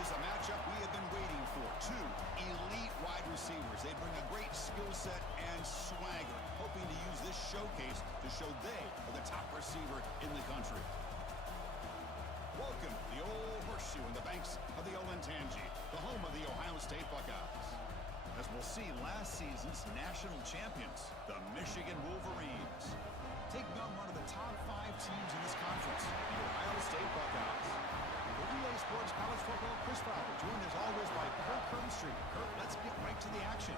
is a matchup we have been waiting for. Two elite wide receivers. They bring a great skill set and swagger, hoping to use this showcase to show they are the top receiver in the country. Welcome to the Old Horseshoe in the banks of the Olentangy, the home of the Ohio State Buckeyes. As we'll see, last season's national champions, the Michigan Wolverines, taking on one of the top 5 teams in this conference, the Ohio State Buckeyes. For EA Sports College Football, Chris Fowler, joined as always by Kirk Herbstreit. Kirk, let's get right to the action.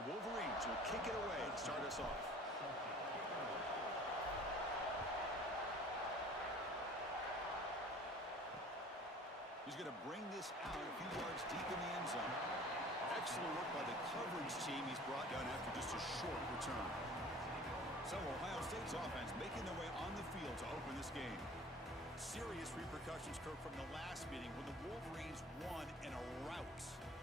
The Wolverines will kick it away to start us off. He's going to bring this out a few yards deep in the end zone. Excellent work by the coverage team he's brought down after just a short return. So Ohio State's offense making their way on the field to open this game. Serious repercussions, Kirk, from the last meeting when the Wolverines won in a rout.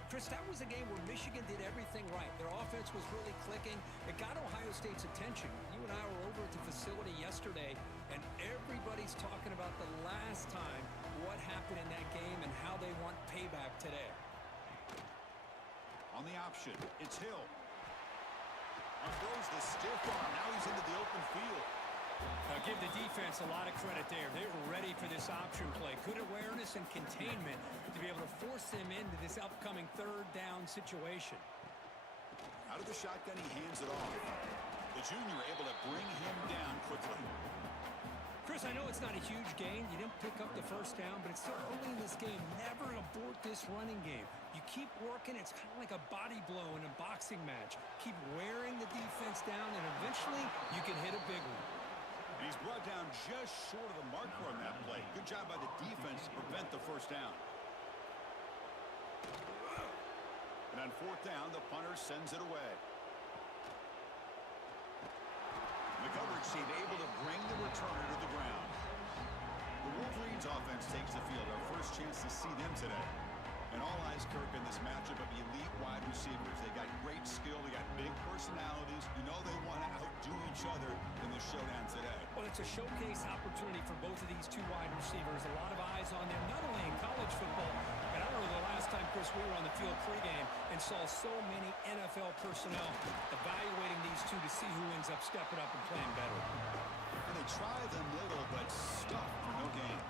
Chris, that was a game where Michigan did everything right. Their offense was really clicking. It got Ohio State's attention. You and I were over at the facility yesterday, and everybody's talking about the last time, what happened in that game, and how they want payback today. On the option, it's Hill. Throws the stiff arm. Now he's into the open field. Now give the defense a lot of credit there. They were ready for this option play. Good awareness and containment to be able to force them into this upcoming third down situation. Out of the shotgun, he hands it off. The junior able to bring him down quickly. Chris, I know it's not a huge gain. You didn't pick up the first down, but it's still early in this game. Never abort this running game. You keep working. It's kind of like a body blow in a boxing match. Keep wearing the defense down, and eventually you can hit a big one. And he's brought down just short of the marker on that play. Good job by the defense to prevent the first down. And on fourth down, the punter sends it away. The coverage team able to bring the returner to the ground. The Wolverines offense takes the field. Our first chance to see them today. And all eyes, Kirk, in this matchup of elite wide receivers. They got great skill. They got big personalities. You know they want to outdo each other in the showdown today. Well, it's a showcase opportunity for both of these two wide receivers. A lot of eyes on them, not only in college football, but I remember the last time, Chris, we were on the field pregame and saw so many NFL personnel evaluating these two to see who ends up stepping up and playing better. And they try them little, but stuff for no gain.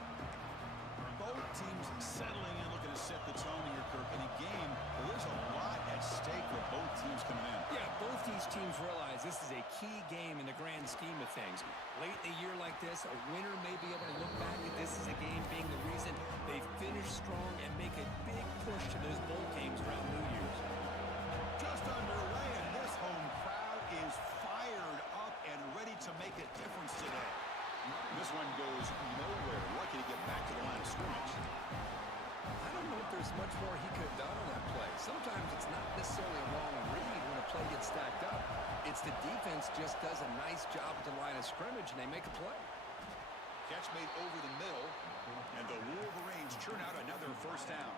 Both teams settling in, looking to set the tone here, Kirk, in a game where there's a lot at stake for both teams coming in. Yeah, both these teams realize this is a key game in the grand scheme of things. Late in a year like this, a winner may be able to look back at this as a game being the reason they finish strong and make a big push to those bowl games around New Year's. Just underway, and this home crowd is fired up and ready to make a difference today. This one goes nowhere. Lucky to get back to the line of scrimmage. I don't know if there's much more he could have done on that play. Sometimes it's not necessarily a wrong read when a play gets stacked up. It's the defense just does a nice job at the line of scrimmage, and they make a play. Catch made over the middle, and the Wolverines churn out another first down.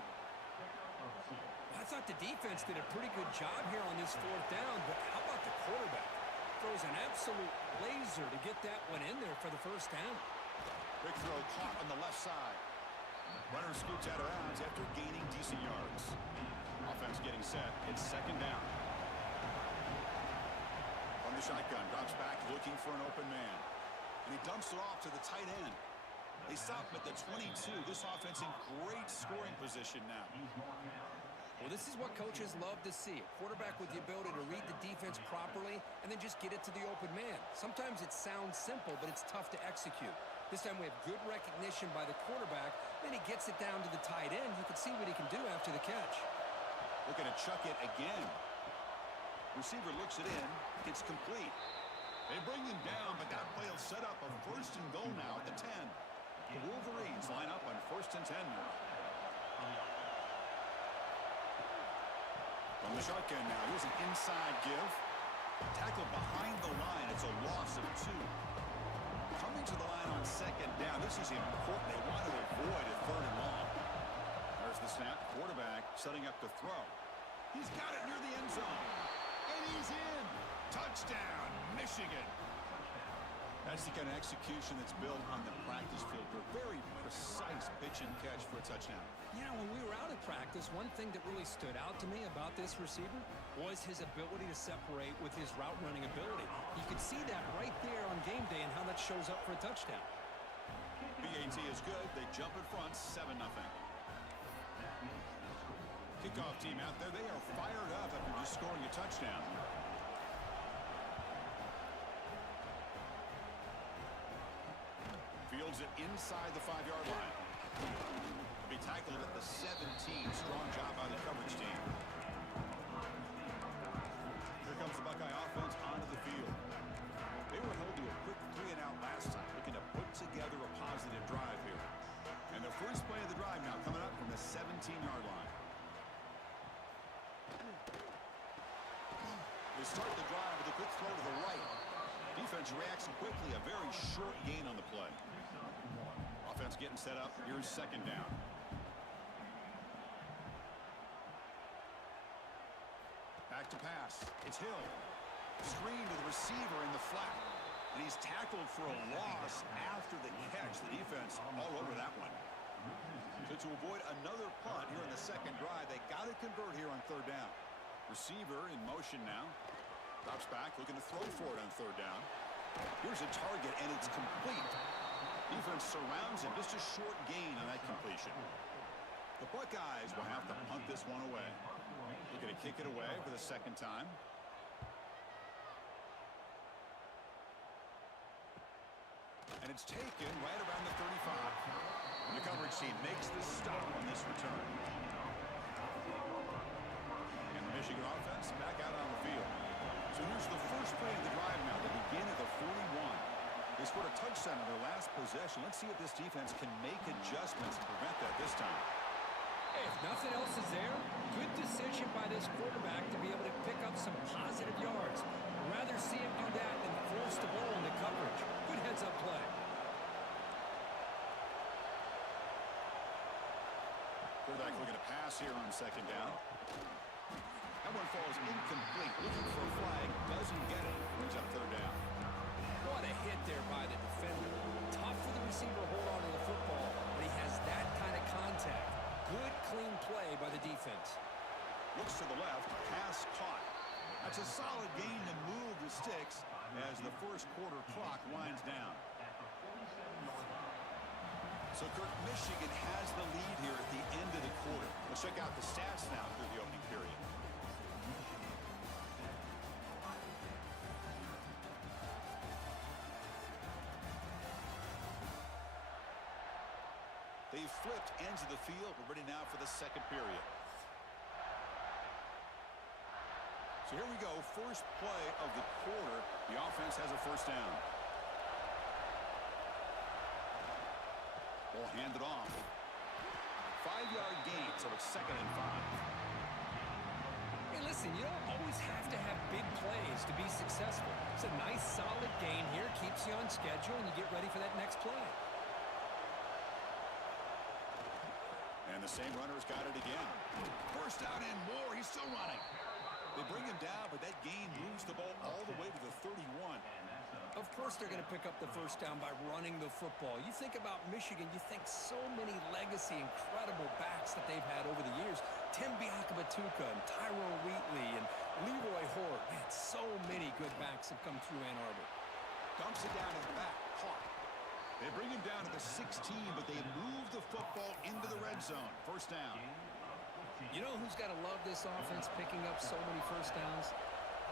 I thought the defense did a pretty good job here on this fourth down, but how about the quarterback? Throws an absolute laser to get that one in there for the first down. Big throw caught on the left side. Runner scoots out of bounds after gaining decent yards. Offense getting set. It's second down. From the shotgun, drops back looking for an open man. And he dumps it off to the tight end. They stop him at the 22. This offense in great scoring position now. Well, this is what coaches love to see. A quarterback with the ability to read the defense properly and then just get it to the open man. Sometimes it sounds simple, but it's tough to execute. This time we have good recognition by the quarterback. Then he gets it down to the tight end. You can see what he can do after the catch. Looking to chuck it again. Receiver looks it in. It's complete. They bring him down, but that play will set up a first and goal now at the 10. The Wolverines line up on first and 10 now. On the shotgun now, here's an inside give. Tackle behind the line. It's a loss of 2. Coming to the line on second down. This is important. They want to avoid a 3rd and long. There's the snap. Quarterback setting up to throw. He's got it near the end zone. And he's in. Touchdown, Michigan. That's the kind of execution that's built on the practice field. A very precise pitch and catch for a touchdown. Yeah, when we were out at practice, one thing that really stood out to me about this receiver was his ability to separate with his route running ability. You could see that right there on game day and how that shows up for a touchdown. BAT is good. They jump in front, 7-0. Kickoff team out there. They are fired up after just scoring a touchdown. Fields it inside the 5-yard line. Be tackled at the 17. Strong job by the coverage team. Here comes the Buckeye offense onto the field. They were held to a quick 3-and-out last time, looking to put together a positive drive here. And the first play of the drive now coming up from the 17-yard line. They start the drive with a quick throw to the right. Defense reacts quickly. A very short gain on the play. Offense getting set up. Here's second down. Back to pass. It's Hill. Screen to the receiver in the flat. And he's tackled for a loss after the catch. The defense all over that one. So to avoid another punt here in the second drive, they got to convert here on 3rd down. Receiver in motion now. Drops back, looking to throw for it on 3rd down. Here's a target, and it's complete. Defense surrounds him. Just a short gain on that completion. The Buckeyes will have to punt this one away. Looking to kick it away for the 2nd time. And it's taken right around the 35. The coverage team makes the stop on this return. And the Michigan offense back out on the field. So here's the first play of the drive now. They begin at the 41. They scored a touchdown in their last possession. Let's see if this defense can make adjustments to prevent that this time. Hey, if nothing else is there, good decision by this quarterback to be able to pick up some positive yards. I'd rather see him do that than force the ball into coverage. Good heads-up play. Quarterback looking to pass here on second down. That one falls incomplete. Looking for a flag. Doesn't get it. Brings up 3rd down. What a hit there by the defender. Tough for the receiver to hold on to the football, but he has that kind of contact. Good, clean play by the defense. Looks to the left. Pass caught. That's a solid gain to move the sticks as the first quarter clock winds down. So, Kirk, Michigan has the lead here at the end of the quarter. Let's check out the stats now through the opening period. They've flipped ends of the field. We're ready now for the second period. So here we go. First play of the quarter. The offense has a first down. Ball handed off. 5-yard gain, so it's 2nd and 5. Hey, listen, you don't always have to have big plays to be successful. It's a nice, solid gain here. Keeps you on schedule, and you get ready for that next play. And the same runner's got it again. First down and more. He's still running. They bring him down, but that gain moves the ball all the way to the 31. Of course they're going to pick up the first down by running the football. You think about Michigan, you think so many legacy, incredible backs that they've had over the years. Tim Biakabatuka and Tyrone Wheatley and Leroy Hort. Man, so many good backs have come through Ann Arbor. Dumps it down in the back. Caught. They bring him down to the 16, but they move the football into the red zone. First down. You know who's got to love this offense picking up so many first downs?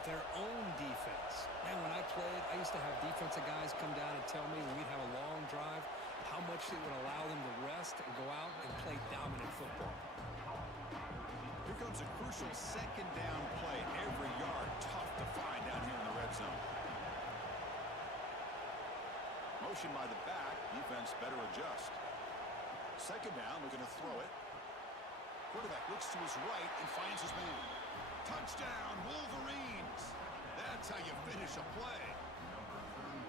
Their own defense. Man, when I played, I used to have defensive guys come down and tell me when we'd have a long drive how much it would allow them to rest and go out and play dominant football. Here comes a crucial second down play. Every yard tough to find down here in the red zone. Motion by the back. Defense better adjust. Second down, looking to throw it. Quarterback looks to his right and finds his man. Touchdown, Wolverines. That's how you finish a play.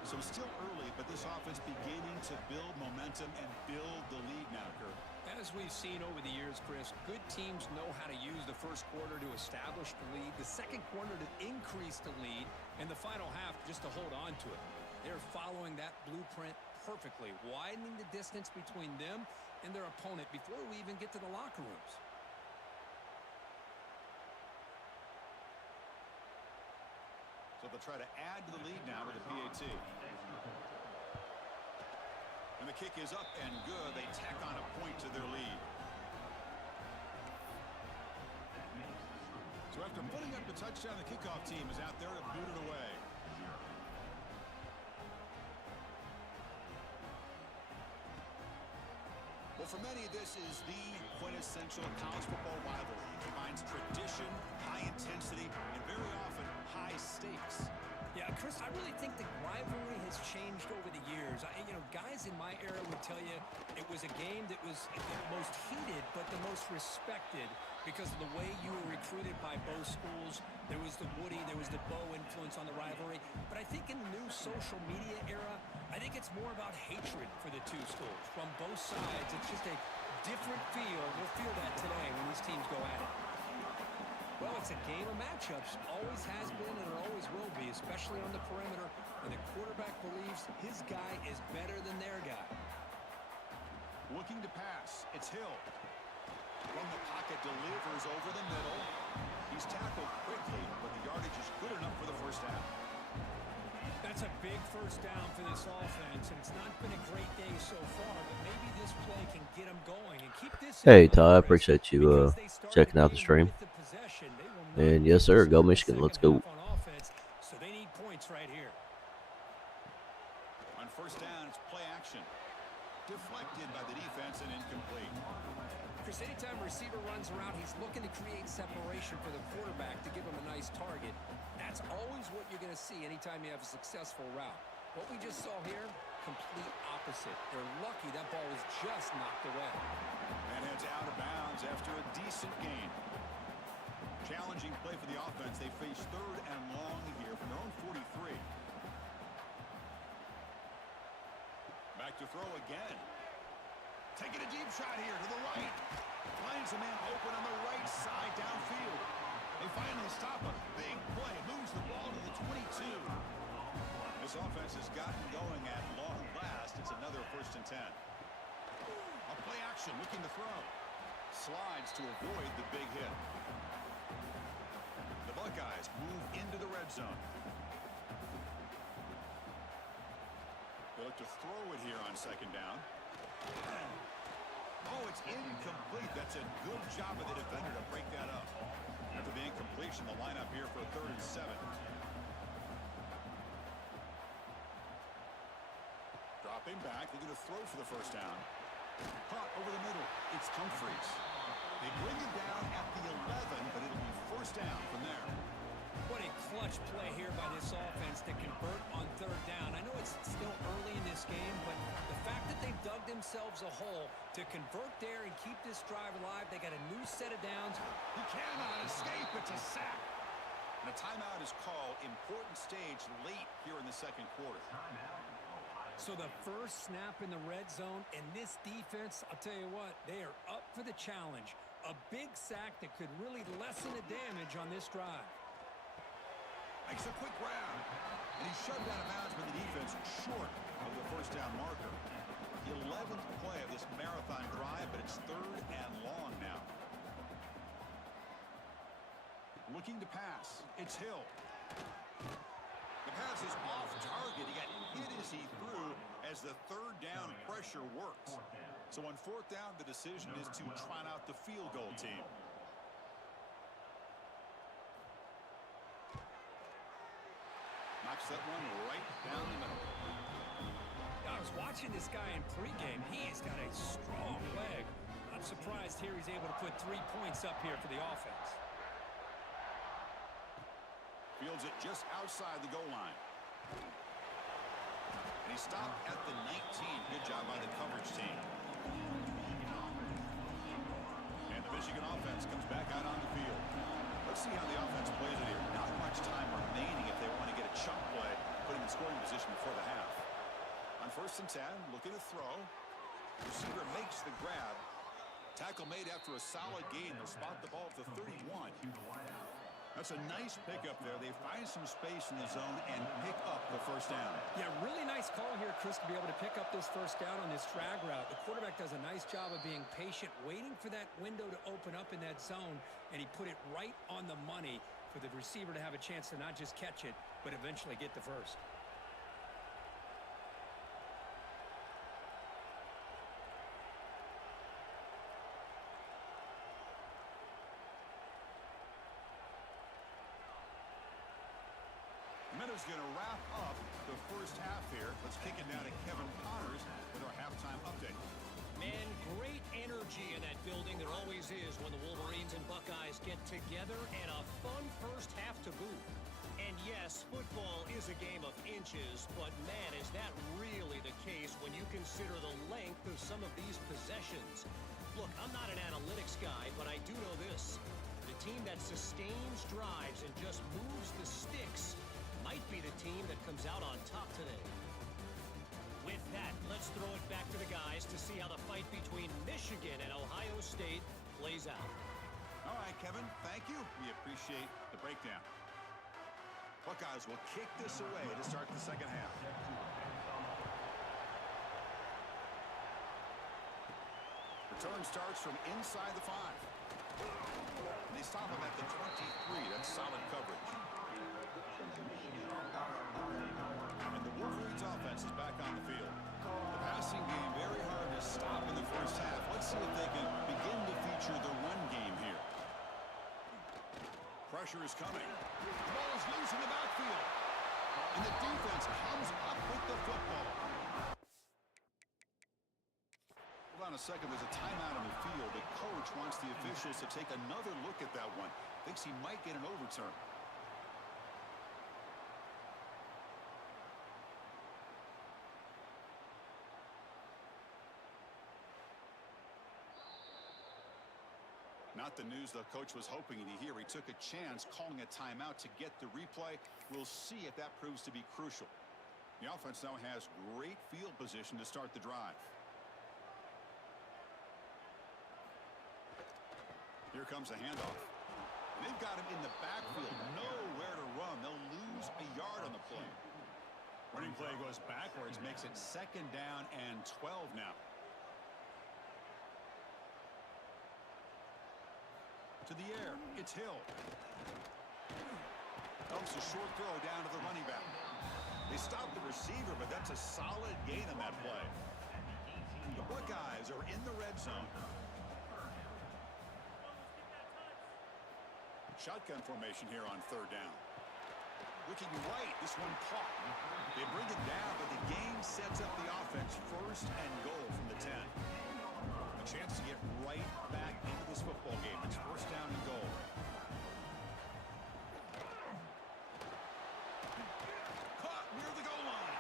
So still early, but this offense beginning to build momentum and build the lead now, Kurt. As we've seen over the years, Chris, good teams know how to use the first quarter to establish the lead, the second quarter to increase the lead, and the final half just to hold on to it. They're following that blueprint perfectly, widening the distance between them and their opponent before we even get to the locker rooms. So they'll try to add to the lead now with the PAT. And the kick is up and good. They tack on a point to their lead. So after putting up the touchdown, the kickoff team is out there to boot it away. Well, for many, this is the quintessential college football rivalry. It combines tradition, high intensity, and very often high stakes. Yeah, Chris, I really think the rivalry has changed over the years. Guys in my era would tell you it was a game that was the most heated but the most respected because of the way you were recruited by both schools. There was the Woody, there was the Bo influence on the rivalry. But I think in the new social media era, I think it's more about hatred for the two schools. From both sides, it's just a different feel. We'll feel that today when these teams go at it. Well, it's a game of matchups. Always has been and it always will be, especially on the perimeter. And the quarterback believes his guy is better than their guy. Looking to pass. It's Hill. From the pocket, delivers over the middle. He's tackled quickly, but the yardage is good enough for the first half. That's a big first down for this offense, and it's not been a great day so far, but maybe this play can get them going and keep this. Hey, Ty, I appreciate you checking out the stream. And yes, sir, go Michigan. Let's go. So they need points right here. On first down, it's play action. Deflected by the defense and incomplete. Chris, anytime a receiver runs around, he's looking to create separation for the quarterback to give him a nice target. That's always what you're going to see anytime you have a successful route. What we just saw here, complete opposite. They're lucky that ball was just knocked away. And heads out of bounds after a decent gain. Challenging play for the offense. They face third and long here from their own 43. Back to throw again. Taking a deep shot here to the right. Finds a man open on the right side downfield. They finally stop a big play. Moves the ball to the 22. This offense has gotten going at long last. It's another 1st and 10. A play action looking to throw. Slides to avoid the big hit. The Buckeyes move into the red zone. They look to throw it here on second down. Oh, it's incomplete. That's a good job of the defender to break that up. After the incompletion, the lineup here for 3rd and 7. Dropping back, they're going to throw for the first down. Caught over the middle. It's Humphreys. They bring it down at the 11, but it'll be first down from there. What a clutch play here by this offense to convert on 3rd down. I know it's still early in this game, but the fact that they've dug themselves a hole to convert there and keep this drive alive, they got a new set of downs. He cannot escape. It's a sack. And a timeout is called. Important stage late here in the second quarter. So the first snap in the red zone, and this defense, I'll tell you what, they are up for the challenge. A big sack that could really lessen the damage on this drive. Makes a quick grab. And he's shoved out of bounds by the defense short of the first down marker. The 11th play of this marathon drive, but it's 3rd and long now. Looking to pass. It's Hill. The pass is off target. He got hit as he threw as the 3rd down pressure works. So on 4th down, the decision is to trot out the field goal team. Knocks that one right down the middle. I was watching this guy in pregame. He's got a strong leg. Not surprised here he's able to put 3 points up here for the offense. Fields it just outside the goal line. And he stopped at the 19. Good job by the coverage team. And the Michigan offense comes back out on the field. Let's Let's see how the offense plays it here. Not much time remaining if they want to get a chunk play, put him in scoring position before the half. On 1st and 10, looking to throw. Receiver makes the grab. Tackle made after a solid gain. They'll spot the ball at the 31. That's a nice pickup there. They find some space in the zone and pick up the first down. Yeah, really nice call here, Chris, to be able to pick up this first down on this drag route. The quarterback does a nice job of being patient, waiting for that window to open up in that zone, and he put it right on the money for the receiver to have a chance to not just catch it, but eventually get the first. Minutes going to wrap up the first half here. Let's kick it down to Kevin Connors with our halftime update. Man, great energy in that building. There always is when the Wolverines and Buckeyes get together, and a fun first half to boot. And yes, football is a game of inches, but man, is that really the case when you consider the length of some of these possessions. Look, I'm not an analytics guy, but I do know this. The team that sustains drives and just moves the sticks might be the team that comes out on top today. With that, let's throw it back to the guys to see how the fight between Michigan and Ohio State plays out. All right, Kevin, thank you. We appreciate the breakdown. Buckeyes will kick this away to start the second half. Return starts from inside the 5. They stop him at the 23. That's solid coverage. And the Wolverines offense is back on the field. The passing game very hard to stop in the first half. Let's see if they can begin to feature the run game here. Pressure is coming. The ball is loose in the backfield. And the defense comes up with the football. Hold on a second. There's a timeout on the field. The coach wants the officials to take another look at that one. Thinks he might get an overturn. Not the news the coach was hoping to hear. He took a chance calling a timeout to get the replay. We'll see if that proves to be crucial. The offense now has great field position to start the drive. Here comes a handoff. And they've got him in the backfield. Nowhere to run. They'll lose a yard on the play. Running play goes backwards, makes it 2nd down and 12 now. To the air, it's Hill. Helps a short throw down to the running back. They stop the receiver, but that's a solid gain on that play. The Buckeyes are in the red zone. Shotgun formation here on 3rd down. Looking right, this one caught. They bring it down, but the gain sets up the offense 1st and goal from the 10. A chance to get right back into this football game. It's 1st down and goal. Caught near the goal line.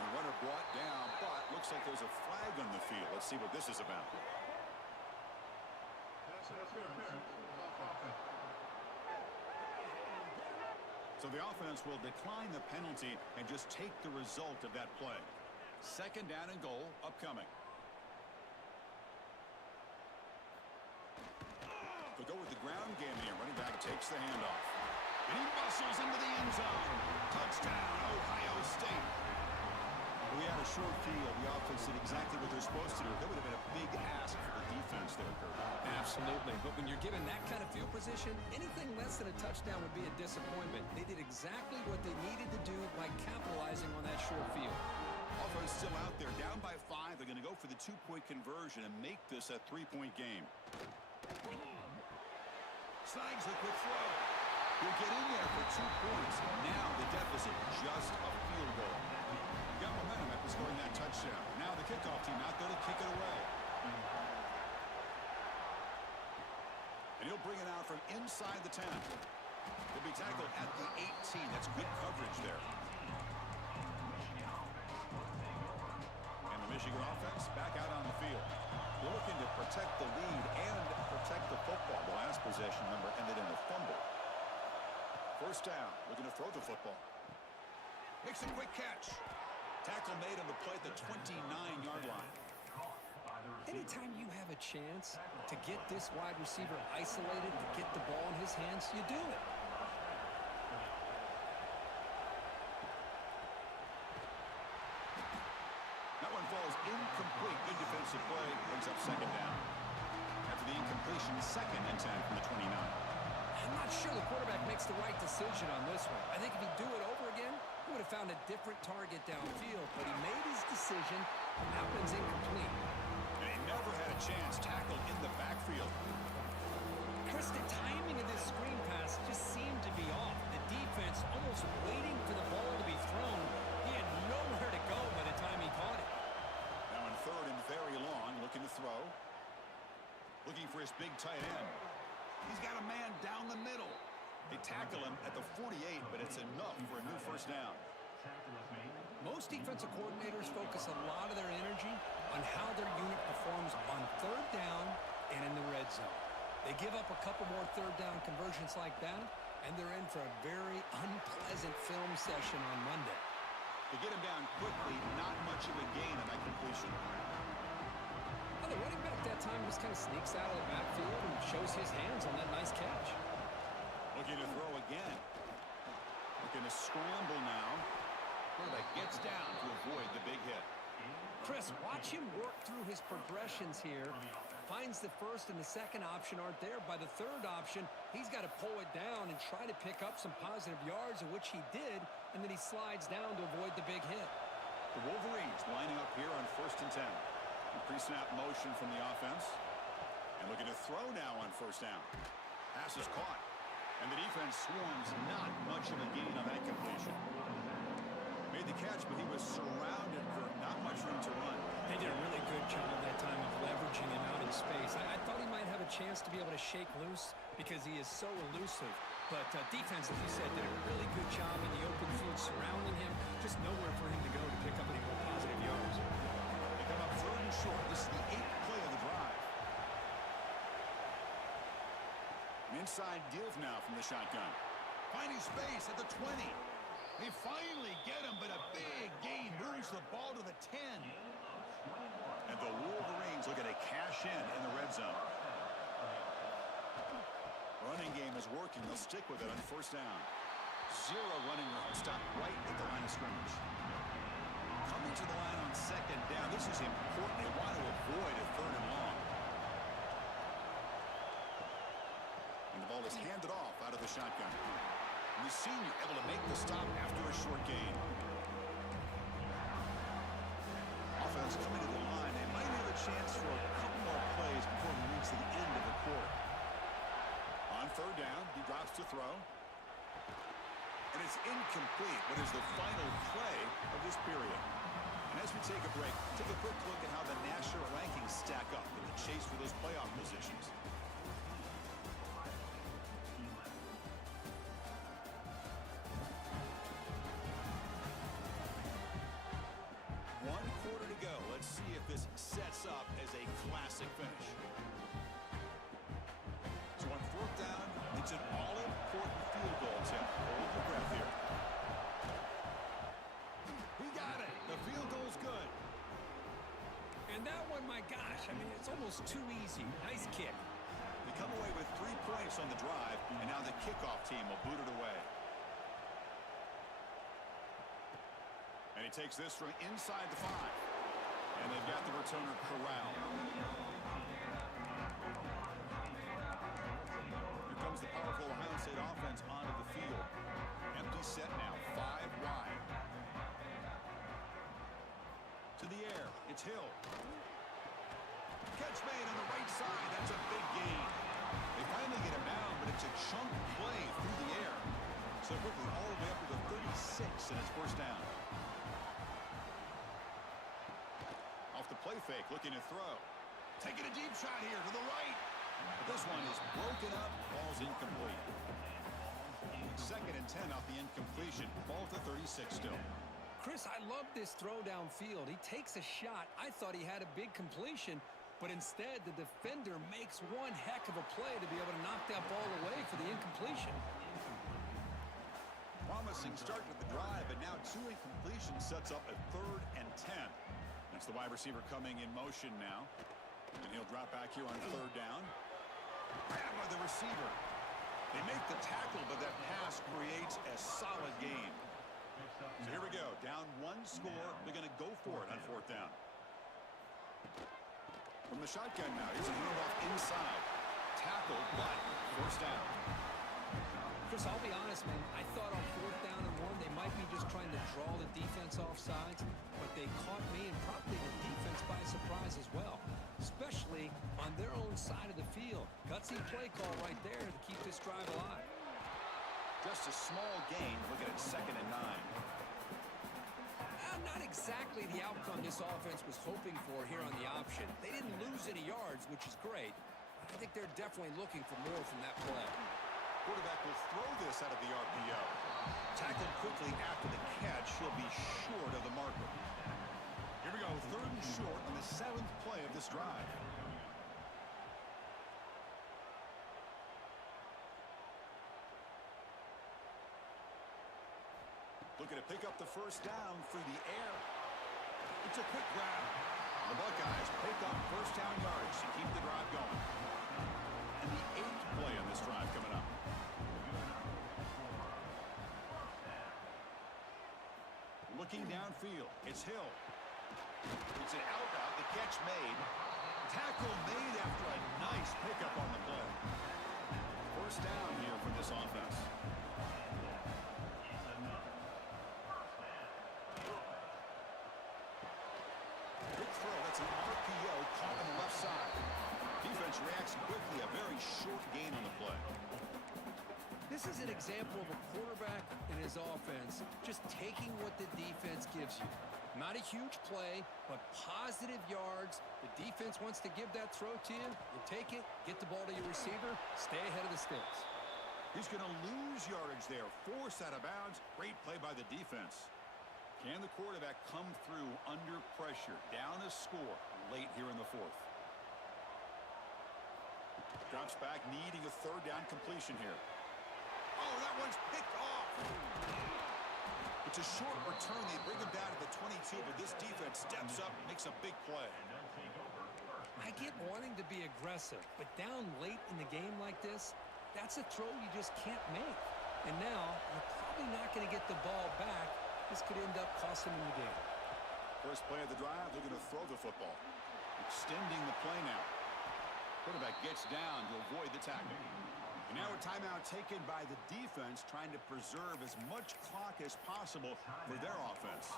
And runner brought down, but looks like there's a flag on the field. Let's see what this is about. So the offense will decline the penalty and just take the result of that play. 2nd down and goal upcoming. They'll go with the ground game here. Running back takes the handoff. And he muscles into the end zone. Touchdown, Ohio State. We had a short field. The offense did exactly what they're supposed to do. That would have been a big ask for the defense there, Kurt. Absolutely. But when you're given that kind of field position, anything less than a touchdown would be a disappointment. They did exactly what they needed to do by capitalizing on that short field. Offense still out there, down by 5. They're going to go for the 2-point conversion and make this a 3-point game. Snags the quick throw. He'll get in there for 2 points. Now the deficit just a field goal. Got momentum after scoring that touchdown. Now the kickoff team out there to kick it away. And he'll bring it out from inside the 10. He'll be tackled at the 18. That's good coverage there. And the Michigan offense back out on the field. They're looking to protect the lead and protect the football. The last possession, remember, ended in a fumble. First down, looking to throw the football. Makes a quick catch. Tackle made on the play at the 29-yard line. Anytime you have a chance to get this wide receiver isolated, to get the ball in his hands, you do it. That one falls incomplete. Good defensive play. Brings up second down. After the incompletion, 2nd and 10 from the 29. I'm not sure the quarterback makes the right decision on this one. I think if he'd do it over again, he would have found a different target downfield, but he made his decision, and that one's incomplete. And he never had a chance tackled in the backfield. Chris, the timing of this screen pass just seemed to be off. The defense almost waiting for the ball to be thrown. He had nowhere to go by the time he caught it. Now in 3rd and very long, looking to throw. Looking for his big tight end. He's got a man down the middle. They tackle him at the 48, but it's enough for a new first down. Most defensive coordinators focus a lot of their energy on how their unit performs on 3rd down and in the red zone. They give up a couple more 3rd down conversions like that, and they're in for a very unpleasant film session on Monday. To get him down quickly, not much of a gain on that completion. Well, the running back that time just kind of sneaks out of the backfield and shows his hands on that nice catch. Looking to throw again. Looking to scramble now. Quarterback gets down to avoid the big hit. Chris, watch him work through his progressions here. Finds the 1st and the 2nd option aren't there. By the 3rd option, he's got to pull it down and try to pick up some positive yards, of which he did, and then he slides down to avoid the big hit. The Wolverines lining up here on 1st and 10. Pre-snap motion from the offense. And looking to throw now on 1st down. Pass is caught. And the defense swarms, not much of a gain on that completion. Made the catch, but he was surrounded for not much room to run. They did a really good job that time of leveraging him out in space. I thought he might have a chance to be able to shake loose because he is so elusive. But defense, as you said, did a really good job in the open field surrounding him. Just nowhere for him to go to pick up any more positive yards. They come up 3rd and short. This is the 8th play of the drive. An inside give now from the shotgun. Finding space at the 20. They finally get him, but a big gain moves the ball to the 10. And the Wolverines looking to cash in the red zone. Running game is working. They'll stick with it on 1st down. 0 running room. Stop right at the line of scrimmage. Coming to the line on 2nd down. This is important. They want to avoid a 3rd and long. And the ball is handed off out of the shotgun. And the senior able to make the stop after a short gain. Offense coming to the line. They might have a chance for a couple more plays before we reach the end of the quarter. On 3rd down, he drops to throw. And it's incomplete. What is the final play of this period? And as we take a break, take a quick look at how the national rankings stack up in the chase for those playoff positions. Let's see if this sets up as a classic finish. So on 4th down, it's an all-important field goal attempt. Hold your breath here. He got it. The field goal's good. And that one, my gosh, I mean, it's almost too easy. Nice kick. They come away with 3 points on the drive, and now the kickoff team will boot it away. And he takes this from inside the 5. And they've got the returner corralled. Here comes the powerful Ohio State offense onto the field. Empty set now, 5 wide. To the air, it's Hill. Catch made on the right side, that's a big gain. They finally get him down, but it's a chunk play through the air. So quickly all the way up to the 36, and it's 1st down. The play fake, looking to throw. Taking a deep shot here to the right. But this one is broken up. Ball's incomplete. 2nd and 10 off the incompletion. Ball to 36 still. Chris, I love this throw downfield. He takes a shot. I thought he had a big completion, but instead the defender makes one heck of a play to be able to knock that ball away for the incompletion. promising start to the drive, but now 2 incompletions sets up a 3rd and 10. That's the wide receiver coming in motion now. And he'll drop back here on 3rd down. Grabbed by the receiver. They make the tackle, but that pass creates a solid gain. So here we go. Down 1 score. They're going to go for it on 4th down. From the shotgun now. Here's a handoff inside. Tackle, but 1st down. Chris, I'll be honest, man. I thought on 4th down and 1, they might be just trying to draw the defense off sides, but they caught me and probably the defense by surprise as well, especially on their own side of the field. Gutsy play call right there to keep this drive alive. Just a small gain. Looking at 2nd and 9. Not exactly the outcome this offense was hoping for here on the option. They didn't lose any yards, which is great. I think they're definitely looking for more from that play. Quarterback will throw this out of the RPO. Tackled quickly after the catch. He'll be short of the marker. Here we go. 3rd and short on the 7th play of this drive. Looking to pick up the 1st down through the air. It's a quick grab. The Buckeyes pick up 1st down yards to keep the drive going. And the 8th play on this drive coming up. Looking downfield, it's Hill. It's an out route, the catch made. Tackle made after a nice pickup on the play. 1st down here for this offense. Big throw, that's an RPO caught on the left side. Defense reacts quickly, a very short gain on the play. This is an example of a quarterback and his offense just taking what the defense gives you. Not a huge play, but positive yards. The defense wants to give that throw to you. You take it, get the ball to your receiver, stay ahead of the sticks. He's going to lose yardage there. Forced out of bounds. Great play by the defense. Can the quarterback come through under pressure? Down a score late here in the 4th. Drops back, needing a 3rd down completion here. Oh, that one's picked off. It's a short return. They bring him down to the 22, but this defense steps up, makes a big play. I get wanting to be aggressive, but down late in the game like this, that's a throw you just can't make. And now, you're probably not going to get the ball back. This could end up costing them the game. First play of the drive, they're going to throw the football. Extending the play now. Quarterback gets down to avoid the tackle. And now a timeout taken by the defense, trying to preserve as much clock as possible for their offense.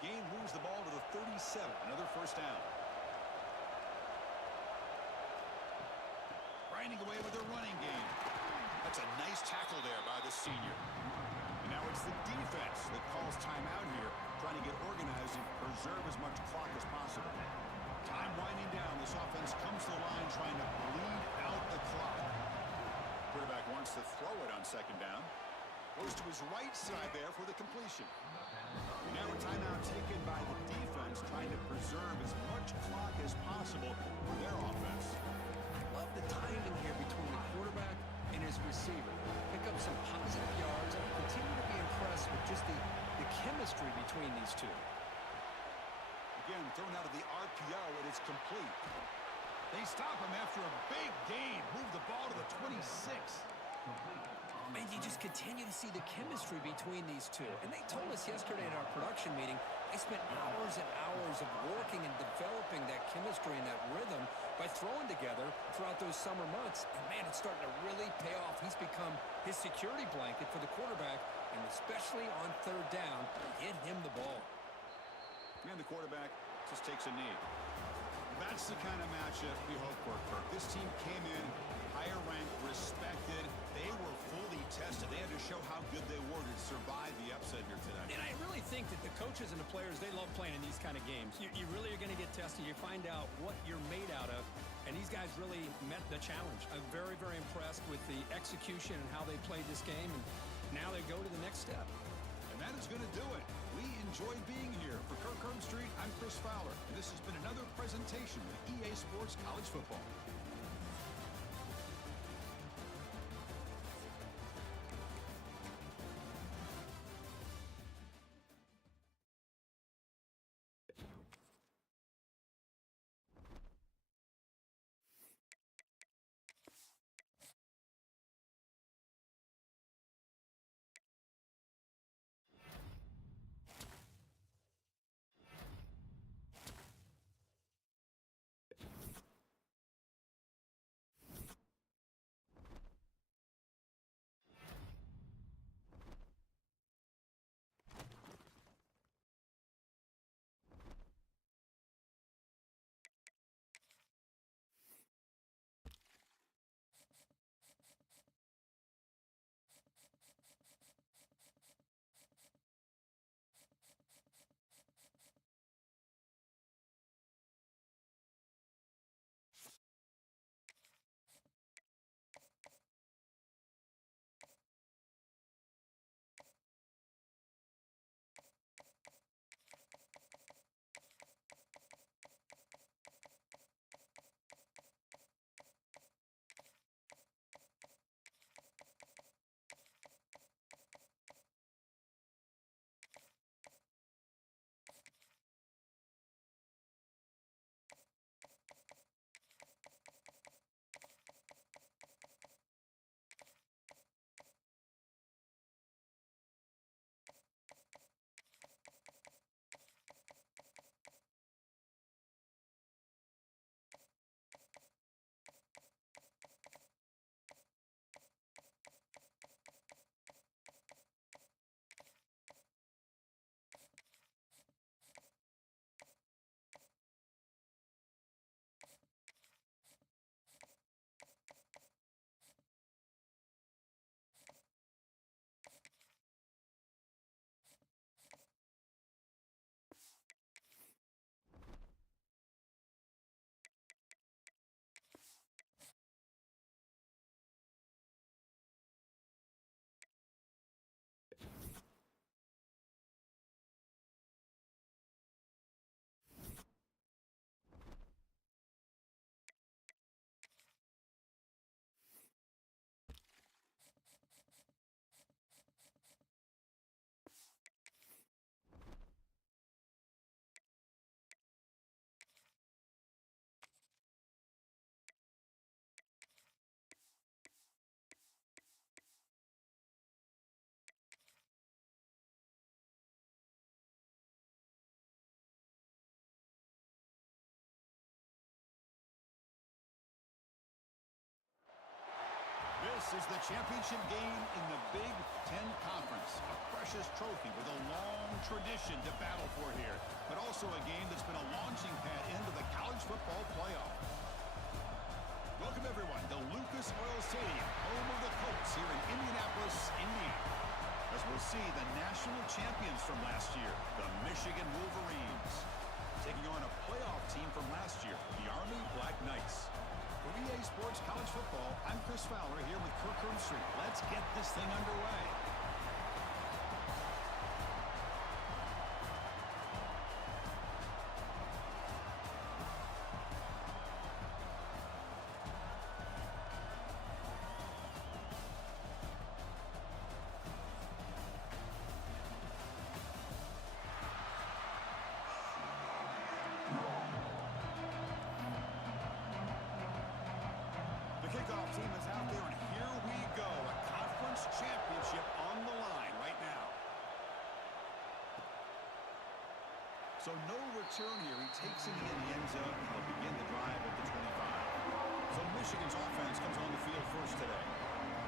Gain moves the ball to the 37. Another 1st down. Grinding away with a running game. That's a nice tackle there by the senior. And now it's the defense that calls timeout here, trying to get organized and preserve as much clock as possible. Time winding down. This offense comes to the line trying to bleed out the clock. Quarterback wants to throw it on 2nd down. Goes to his right side there for the completion. And now a timeout taken by the defense, trying to preserve as much clock as possible for their offense. I love the timing here between the quarterback and his receiver. Pick up some positive yards and continue to be impressed with just the chemistry between these two. Again, thrown out of the RPO, and it's complete. They stop him after a big gain. Move the ball to the 26. And you just continue to see the chemistry between these two. And they told us yesterday at our production meeting, they spent hours and hours of working and developing that chemistry and that rhythm by throwing together throughout those summer months. And, man, it's starting to really pay off. He's become his security blanket for the quarterback, and especially on 3rd down, get him the ball. And the quarterback just takes a knee. That's the kind of matchup we hope for, Kirk. This team came in higher ranked, respected. They were fully tested. They had to show how good they were to survive the upset here tonight. And I really think that the coaches and the players, they love playing in these kind of games. You really are going to get tested. You find out what you're made out of. And these guys really met the challenge. I'm very, very impressed with the execution and how they played this game. And now they go to the next step. And that is going to do it. We enjoyed being here. For Kirk Herbstreit, I'm Chris Fowler. And this has been another presentation of EA Sports College Football. Here's the championship game in the Big Ten Conference. A precious trophy with a long tradition to battle for here, but also a game that's been a launching pad into the college football playoff. Welcome, everyone, to Lucas Oil Stadium, home of the Colts here in Indianapolis, Indiana. As we'll see the national champions from last year, the Michigan Wolverines, taking on a playoff team from last year, the Army Black Knights. For EA Sports College Football, I'm Chris Fowler here with Kirk Herbstreit. Let's get this thing underway. Kickoff team is out there, and here we go. A conference championship on the line right now. So no return here. He takes it in the end zone. He'll begin the drive at the 25. So Michigan's offense comes on the field first today.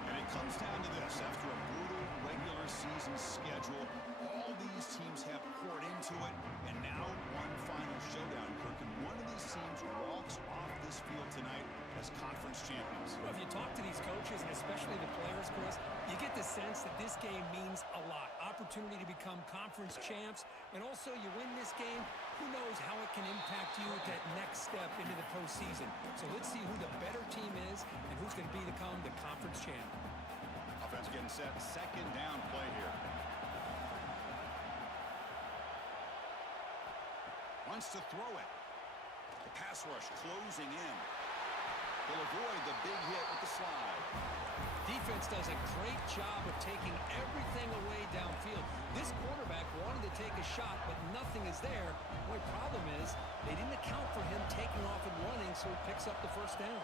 And it comes down to this. After a brutal regular season schedule, all these teams have poured into it. And now one final showdown, Kirk. And one of these teams walks off this field tonight as conference champions. Well, if you talk to these coaches, and especially the players, Chris, you get the sense that this game means a lot. Opportunity to become conference champs, and also you win this game, who knows how it can impact you at that next step into the postseason. So let's see who the better team is and who's going to become the conference champ. Offense getting set, second down play here. Wants to throw it. The pass rush closing in. He'll avoid the big hit with the slide. Defense does a great job of taking everything away downfield. This quarterback wanted to take a shot, but nothing is there. The problem is they didn't account for him taking off and running, so he picks up the first down.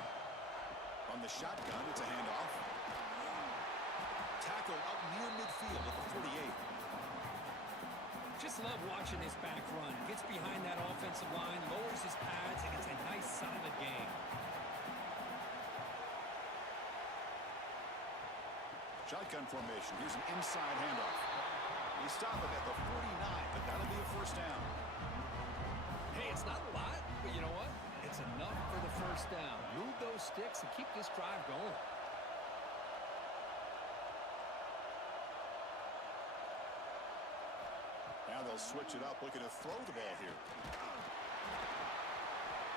On the shotgun, it's a handoff. Tackle up near midfield at the 48. Just love watching this back run. Gets behind that offensive line, lowers his pads, and it's a nice, solid game. Shotgun formation. Here's an inside handoff. You stop him at the 49, but that'll be a first down. Hey, it's not a lot, but you know what? It's enough for the first down. Move those sticks and keep this drive going. Now they'll switch it up, looking to throw the ball here.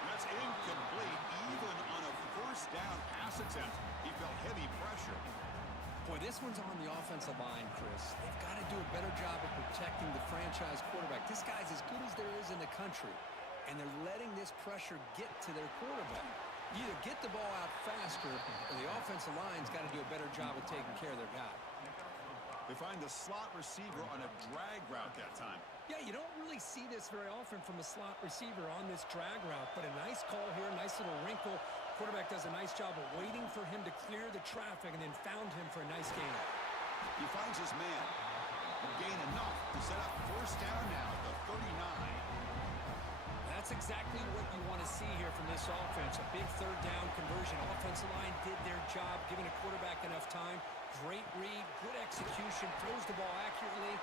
That's incomplete, even on a first down pass attempt. He felt heavy pressure. Boy, this one's on the offensive line, Chris. They've got to do a better job of protecting the franchise quarterback. This guy's as good as there is in the country, and they're letting this pressure get to their quarterback. You either get the ball out faster, or the offensive line's got to do a better job of taking care of their guy. They find the slot receiver on a drag route that time. Yeah, you don't really see this very often from a slot receiver on this drag route, but a nice call here, nice little wrinkle. Quarterback does a nice job of waiting for him to clear the traffic and then found him for a nice gain. He finds his man. He'll gain enough to set up first down now at the 39. That's exactly what you want to see here from this offense. A big third down conversion. Offensive line did their job, giving a quarterback enough time. Great read, good execution, throws the ball accurately.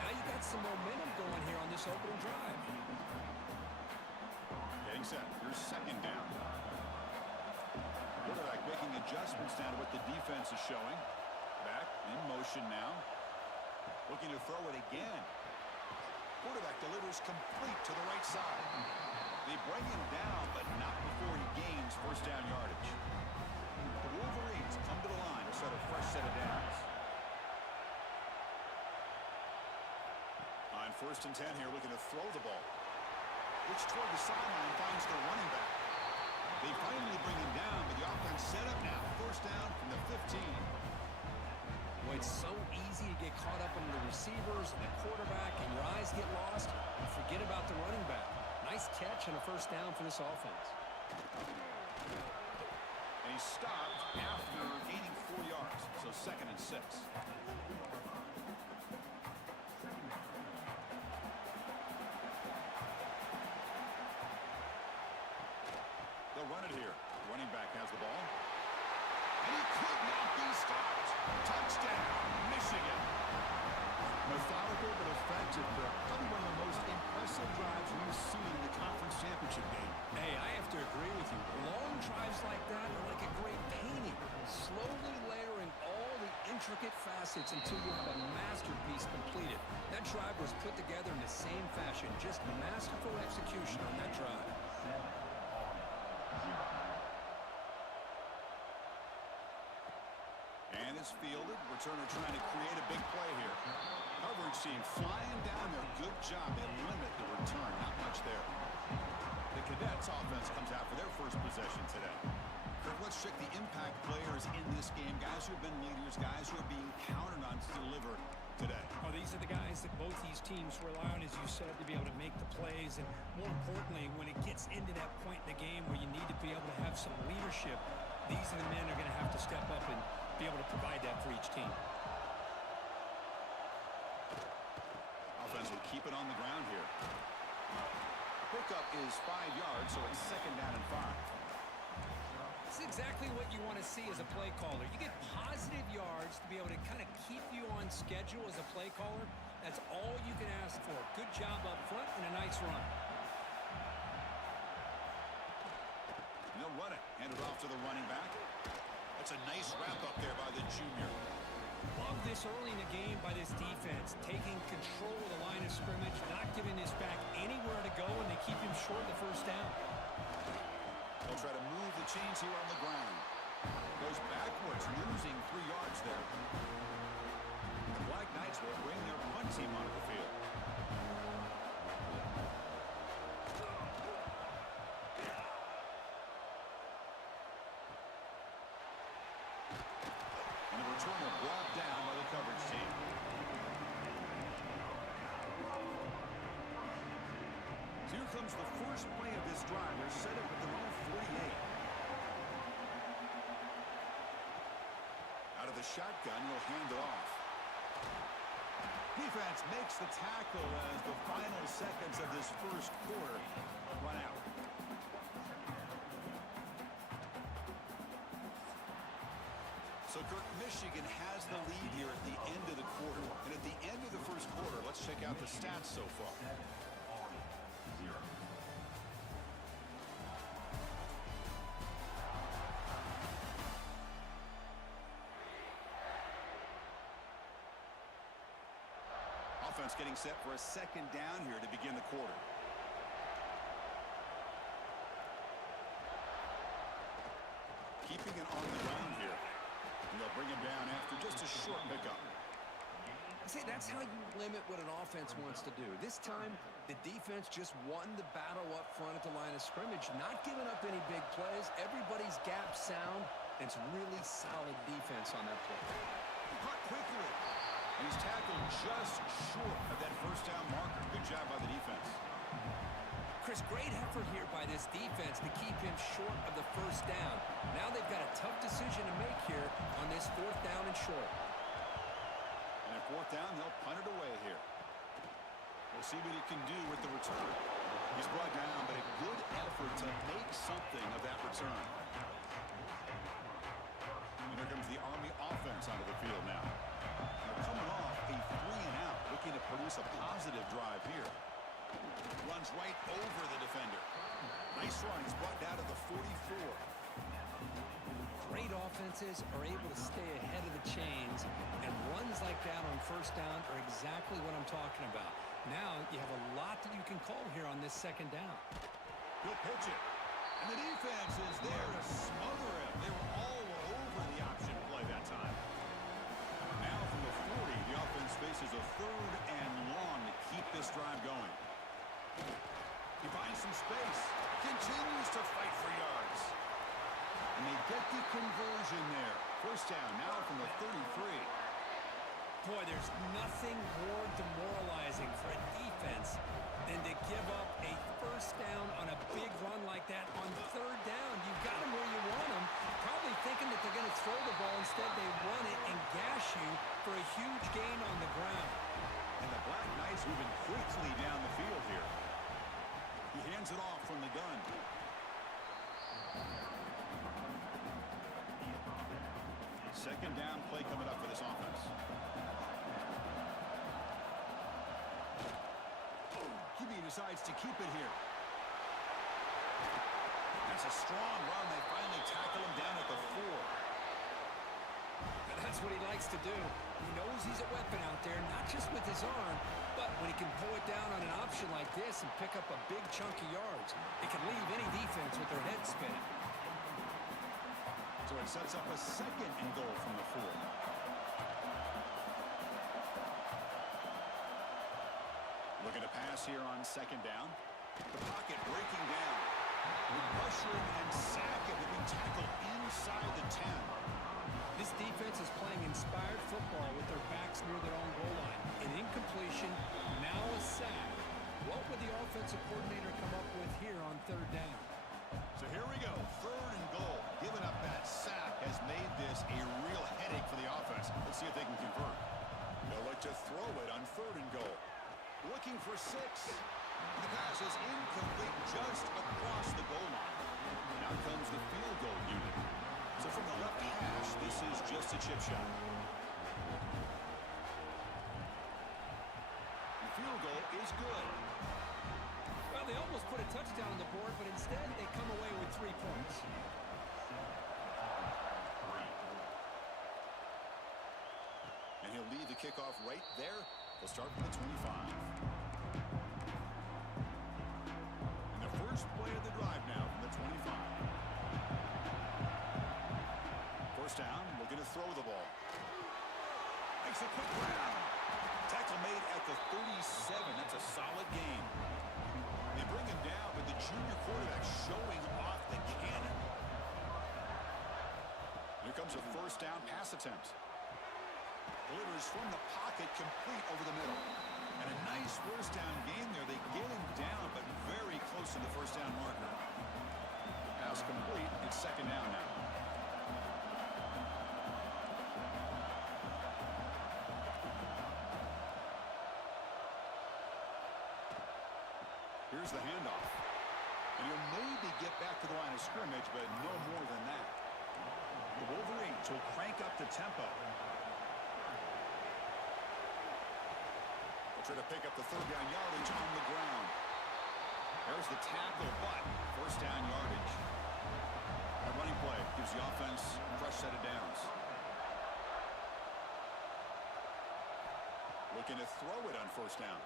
Now you got some momentum going here on this opening drive. Getting set. Here's second down. Quarterback making adjustments now to what the defense is showing. Back in motion now. Looking to throw it again. Quarterback delivers complete to the right side. They bring him down, but not before he gains first down yardage. The Wolverines come to the line to set a fresh set of downs. On 1st and 10 here, looking to throw the ball. Looks toward the sideline, finds the running back. They finally bring him down, but the offense set up now. First down from the 15. Boy, it's so easy to get caught up in the receivers and the quarterback, and your eyes get lost. You forget about the running back. Nice catch and a first down for this offense. And he stopped after gaining 4 yards, so 2nd and 6. They'll run it here. Running back has the ball. And he could not be stopped. championship game. Hey, I have to agree with you. Long drives like that are like a great painting, slowly layering all the intricate facets until you have a masterpiece completed. That drive was put together in the same fashion, just masterful execution on that drive. And it's fielded. Returner trying to create a big play here. Coverage team flying down there. Good job. They limit the return. Not much there. The Cadets offense comes out for their first possession today. Kirk, let's check the impact players in this game. Guys who have been leaders, guys who are being counted on to deliver today. Oh, these are the guys that both these teams rely on, as you said, to be able to make the plays. And more importantly, when it gets into that point in the game where you need to be able to have some leadership, these are the men who are going to have to step up and be able to provide that for each team. Offense will keep it on the ground here. Pickup is 5 yards, so it's second down and 5. It's exactly what you want to see as a play caller. You get positive yards to be able to kind of keep you on schedule as a play caller. That's all you can ask for. Good job up front and a nice run. And they'll run it. Hand it off to the running back. That's a nice wrap up there by the junior. Love this early in the game by this defense, taking control of the line of scrimmage, not giving this back anywhere to go, and they keep him short of the first down. They'll try to move the chains here on the ground. Goes backwards, losing 3 yards there. The Black Knights will bring their punt team onto the field. And the returner brought down by the coverage team. So here comes the first play of this drive. They're set up at their own 48. Out of the shotgun, he'll hand it off. Defense makes the tackle as the final seconds of this first quarter run out. So, Kirk, Michigan has the lead here at the end of the quarter. And at the end of the first quarter, let's check out the stats so far. Offense getting set for a second down here to begin the quarter. Keeping it on the ground here. And they'll bring him down after just a short pickup. See, that's how you limit what an offense wants to do. This time, the defense just won the battle up front at the line of scrimmage, not giving up any big plays. Everybody's gap sound, and it's really solid defense on that play. Caught quickly. And he's tackled just short of that first down marker. Good job by the defense. Chris, great effort here by this defense to keep him short of the first down. Now they've got a tough decision to make here on this fourth down and short. And at fourth down, they'll punt it away here. We'll see what he can do with the return. He's brought down, but a good effort to make something of that return. And here comes the Army offense onto the field now. They're coming off a 3-and-out, looking to produce a positive drive here. Runs right over the defender. Nice run. He's brought down to the 44. Great offenses are able to stay ahead of the chains, and runs like that on first down are exactly what I'm talking about. Now you have a lot that you can call here on this second down. He'll pitch it. And the defense is there to smother him. They were all over the option play that time. Now from the 40, the offense faces a third and long to keep this drive going. He finds some space. Continues to fight for yards. And they get the conversion there. First down now from the 33. Boy, there's nothing more demoralizing for a defense than to give up a first down on a big run like that on third down. You've got them where you want them, probably thinking that they're going to throw the ball. Instead, they run it and gash you for a huge gain on the ground. And the Black Knights moving quickly down the field here. He hands it off from the gun. Second down play coming up for this offense. QB decides to keep it here. That's a strong run. They finally tackle him down at the 4. And that's what he likes to do. He knows he's a weapon out there, not just with his arm, but when he can pull it down on an option like this and pick up a big chunk of yards, it can leave any defense with their head spinning. So it sets up a 2nd and goal from the 4. Looking to pass here on 2nd down. The pocket breaking down. Ushering and Sackett will be tackled inside the 10. This defense is playing inspired football with their backs near their own goal line. An incompletion, now a sack. What would the offensive coordinator come up with here on 3rd down? So here we go, 3rd and goal. Giving up that sack has made this a real headache for the offense. Let's see if they can convert. They'll look to throw it on 3rd and goal. Looking for 6. The pass is incomplete just across the goal line. Now comes the field goal unit. So from the left hash, this is just a chip shot. The field goal is good. Well, they almost put a touchdown on the board, but instead they come away with 3 points. And he'll lead the kickoff right there. They'll start from the 25. And the first play of the drive now from the 25. 1st down, looking to throw the ball. Makes a quick round. Tackle made at the 37. That's a solid game. They bring him down, but the junior quarterback showing off the cannon. Here comes a 1st down pass attempt. Delivers from the pocket, complete over the middle. And a nice 1st down game there. They get him down, but very close to the 1st down marker. Pass complete. It's 2nd down now. Here's the handoff. And he'll maybe get back to the line of scrimmage, but no more than that. The Wolverines will crank up the tempo. They'll try to pick up the 3rd down yardage on the ground. There's the tackle, but 1st down yardage. That running play gives the offense a fresh set of downs. Looking to throw it on 1st down.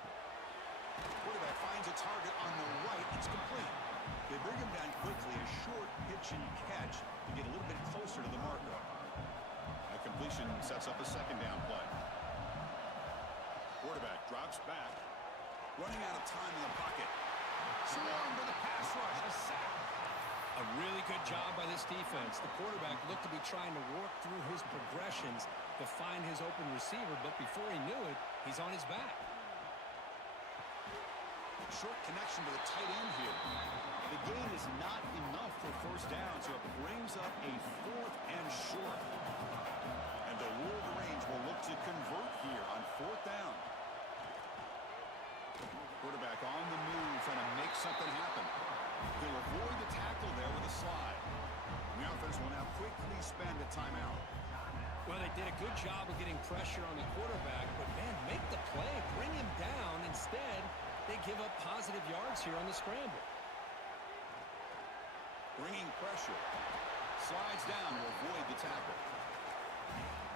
Quarterback finds a target on the right. It's complete. They bring him down quickly. A short pitch and catch to get a little bit closer to the marker. That completion sets up a 2nd down play. Quarterback drops back. Running out of time in the pocket. Swarmed with a pass rush. A sack. A really good job by this defense. The quarterback looked to be trying to work through his progressions to find his open receiver, but before he knew it, he's on his back. Short connection to the tight end here. The gain is not enough for 1st down, so it brings up a 4th and short. And the Wolverines will look to convert here on 4th down. Quarterback on the move, trying to make something happen. He'll avoid the tackle there with a slide. And the offense will now quickly spend a timeout. Well, they did a good job of getting pressure on the quarterback, but, man, make the play, bring him down. Instead, they give up positive yards here on the scramble. Bringing pressure. Slides down to avoid the tackle.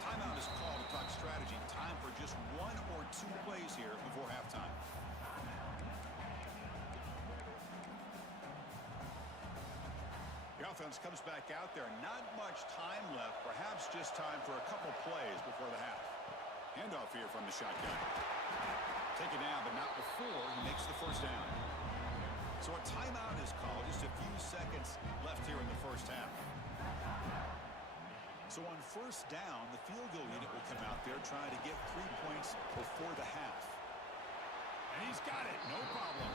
Timeout is called to talk strategy. Time for just 1 or 2 plays here before halftime. The offense comes back out there. Not much time left. Perhaps just time for a couple plays before the half. Handoff here from the shotgun. Taken down, but not before he makes the 1st down. So a timeout is called. Just a few seconds left here in the 1st half. So on 1st down, the field goal unit will come out there trying to get 3 points before the half. And he's got it. No problem.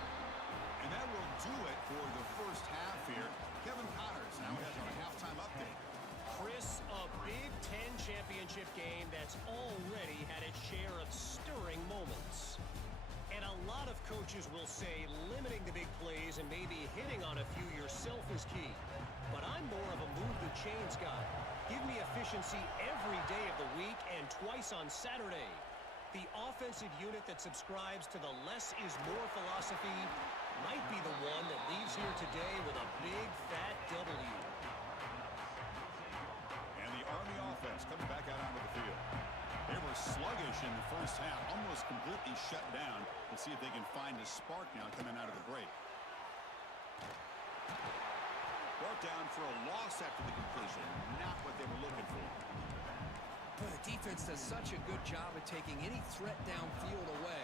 And that will do it for the 1st half here. Kevin Connors now has our halftime update. Chris, a Big Ten championship game that's already had its share of stirring moments. And a lot of coaches will say limiting the big plays and maybe hitting on a few yourself is key. But I'm more of a move the chains guy. Give me efficiency every day of the week and twice on Saturday. The offensive unit that subscribes to the less is more philosophy might be the one that leaves here today with a big, fat W. And the Army offense comes back out onto the field. They were sluggish in the first half, almost completely shut down. Let's see if they can find a spark now coming out of the break. Brought down for a loss after the completion. Not what they were looking for. But the defense does such a good job of taking any threat downfield away.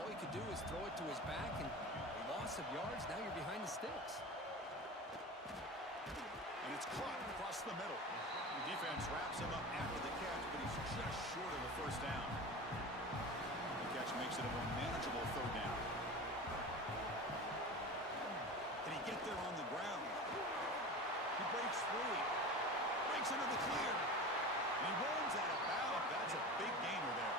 All he could do is throw it to his back, and a loss of yards, now you're behind the sticks. And it's caught across the middle. The defense wraps him up after the catch, but he's just short of a first down. The catch makes it a more manageable third down. Can he get there on the ground? He breaks free. Breaks into the clear. And he runs out of bounds. That's a big gainer there.